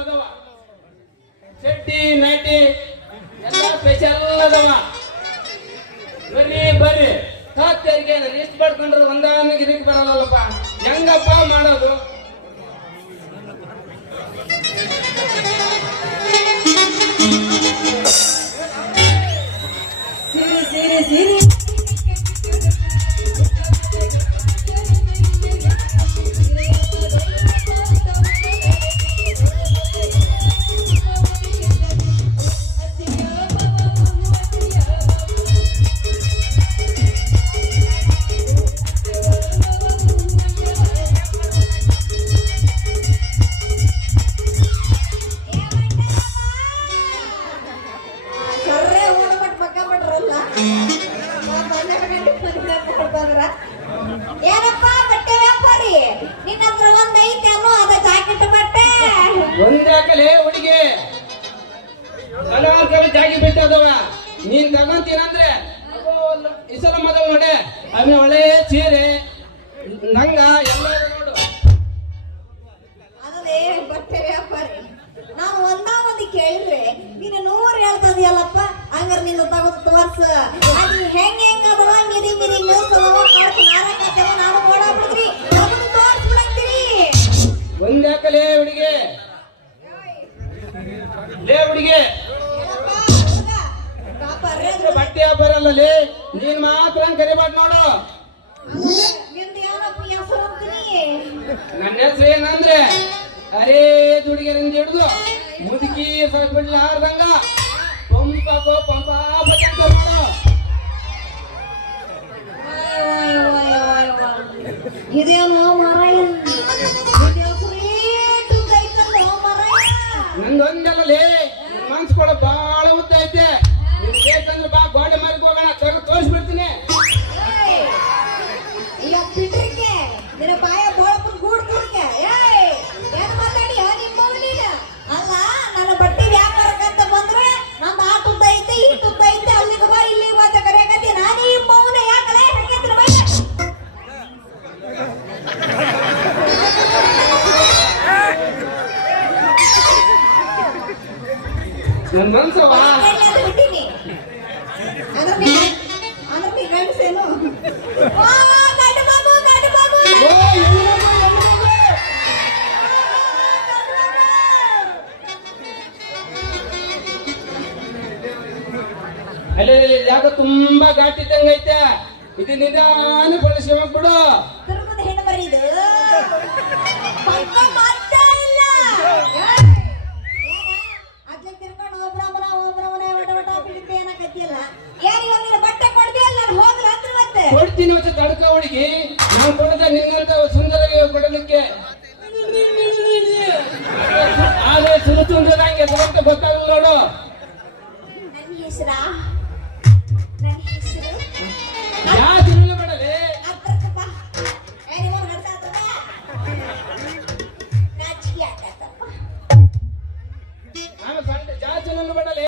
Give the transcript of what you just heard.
ಅದಾವ, ಚಡ್ಡಿ ನೈಟಿ ಎಲ್ಲ ಸ್ಪೆಷಲ್ ಅದಾವ. ಬರ್ರಿ ಬರ್ರಿ, ಹತ್ತರಿಗೆ ಲಿಸ್ಟ್ ಪಡ್ಕೊಂಡ್ರೆ ಒಂದಾನ ಗಿರಿಕ್ ಬರಲ್ಲಪ್ಪ. ಹೆಂಗಪ್ಪ ಮಾಡೋದು? ಸೀರೆ ಸೀರೆ ಸೀರೆ ಏನಪ್ಪ ಬಟ್ಟೆ ವ್ಯಾಪಾರಿ ನಿನ್ನ ಹತ್ರ ಒಂದ್ ಐತೆ ಅನ್ನೋ ಅದ ಜಾಕೆಟ್ ಬಟ್ಟೆ ಒಂದಾಕಲೆ ಹುಡುಗಿ ಕಲಾಕಲ ಜಾಗಿ ಬಿಟ್ಟದವ. ನೀನ್ ತಗೊಂತೀನಂದ್ರೆ ಈ ಸಲ ಮೊದಲು ನೋಡಿ, ಆಮೇಲೆ ಒಳ್ಳೆ ಸೀರೆ ನಂಗ ಎಲ್ಲ ನೋಡು. ಅದೇ ಬಟ್ಟೆ ವ್ಯಾಪಾರಿ ನಾನು ಒಂದಿ ಕೇಳಿದ್ರೆ ನೀನು 100 ಹೇಳ್ತದಿಯಲ್ಲಪ್ಪ. ಹಂಗಾರ ನಿನ್ನ ತಗೋದು ತೋರ್ಸ. ಅದು ಹೆಂಗ್ ಅದವ ಮಿರಿ ಮಿರಿ ಮೇಲ್ಸದವ ನಾರಕತ್ತವ ನಾನು ಓಡಾಡ್ಬಿಡ್ರಿ ತಗೋದು ತೋರ್ಸ್ಬಿಡಂತೀರಿ. ಒಂದಾಕಲೆ ಹುಡುಗಿ, ಲೇ ಹುಡುಗಿ ಬಟ್ಟೆ ವ್ಯಾಪಾರಲ್ಲೇ ನೀನ್ ಮಾತ್ರ ಕರಿಬಾರ್ದು ನೋಡು. ನಿಂದು ಯಾವಪ್ಪ ಹೆಸರು ಅಂತೀನಿ? ನನ್ನ ಹೆಸರು ಏನಂದ್ರೆ ಅರೇ ದುಡಿಗೆರಿಂದ ಹಿಡಿದು ಮುದುಕಿ ಸಡ್ಬಿಡ್ಲಾರ್ದಂಗ ಪಂಪಕೋ ಪಂಪ ಅಂತ ನೋಡು. ಇದೇನೋ ಮಾರಾಯ ನಂದೊಂದಲ್ಲೇ ಮನ್ಸ್ ಕೂಡ ಬಹಳ ಉದ್ದ ಐತೆ. ನಿನ್ ಬೇಕಂದ್ರೆ ಬಾ ಗೋಡೆ ಮಾರ್ಕ್ ಹೋಗೋಣ, ತೋರಿಸ್ಬಿಡ್ತೀನಿ. ಬಿಟ್ರಿಕೆ ನಿನ್ನ ಬಾಯ ಬೋಳಪ್ಪನ ಗೂಡ್ ಗೂಡ್ಕೆ ಏನ್ ಮಾತಾಡಿಯ ನಿಮ್ಮ ನೀನ? ಅಲ್ಲ ನನ್ನ ಬಟ್ಟೆ ವ್ಯಾಪಾರಕ್ಕಂತ ಬಂದ್ರೆ ನಮ್ಮ ಆ ತುದ್ದ ಐತೆ ಈ ತುದ್ದ ಐತೆ ಅಲ್ಲಿಗೆ ಬಾ ಇಲ್ಲಿಗೆ ಬಾ ಅಂತ ಕರೆಯಕತ್ತಿ. ನಾನು ಈ ಮೌನ ಯಾಕಲೇ ಹಾಕಿದ್ರೆ ಬೈ ನನ್ ಮನ್ಸವ ಬಿಟ್ಟಿನಿ ಅಂದ್ರೆ ನೀ ಗಂಡಸೇನು? ಗಂಡು ಬಾಬು ಗಂಡು ಬಾಬು ಅಲ್ಲಿ ಜಾಗ ತುಂಬಾ ಘಾಟ್ ಇದ್ದಂಗ ಐತೆ. ಇದು ನಿಧಾನ ಬಳಸಿ ಬಿಡು. ತಿರುಗದ ಹೆಣ್ಣು ಬರೀದು ಮಾತಾ ಇಲ್ಲ. ಅದ್ಲೆ ತಿರ್ಕೊಂಡು ಒಬ್ರೊಬ್ಬರ ಬಿಡುತ್ತೆ ಏನಕತ್ತಿಲ್ಲ. ಏನ್ ಇವಾಗ ನೀನು ಬಟ್ಟೆ ಕೊಡ್ತೀಯಲ್ಲ ನಾನು ಹೋಗ್ಲ ಅಂದ್ರೆ ಮತ್ತೆ ಕೊಡ್ತೀನಿ ಮತ್ತೆ ತಡ್ಕ ಹುಡುಗಿ. ನಾವು ಕೊಡದ ನಿನ್ನಂತ ಸುಂದರ ಕೊಡಲಿಕ್ಕೆ ಆದ್ರೆ ಸುಂದರಂಗೆ ಗೊತ್ತಾಗಲ್ಲ ನೋಡು. ನನ್ನ ಹೆಸರಾ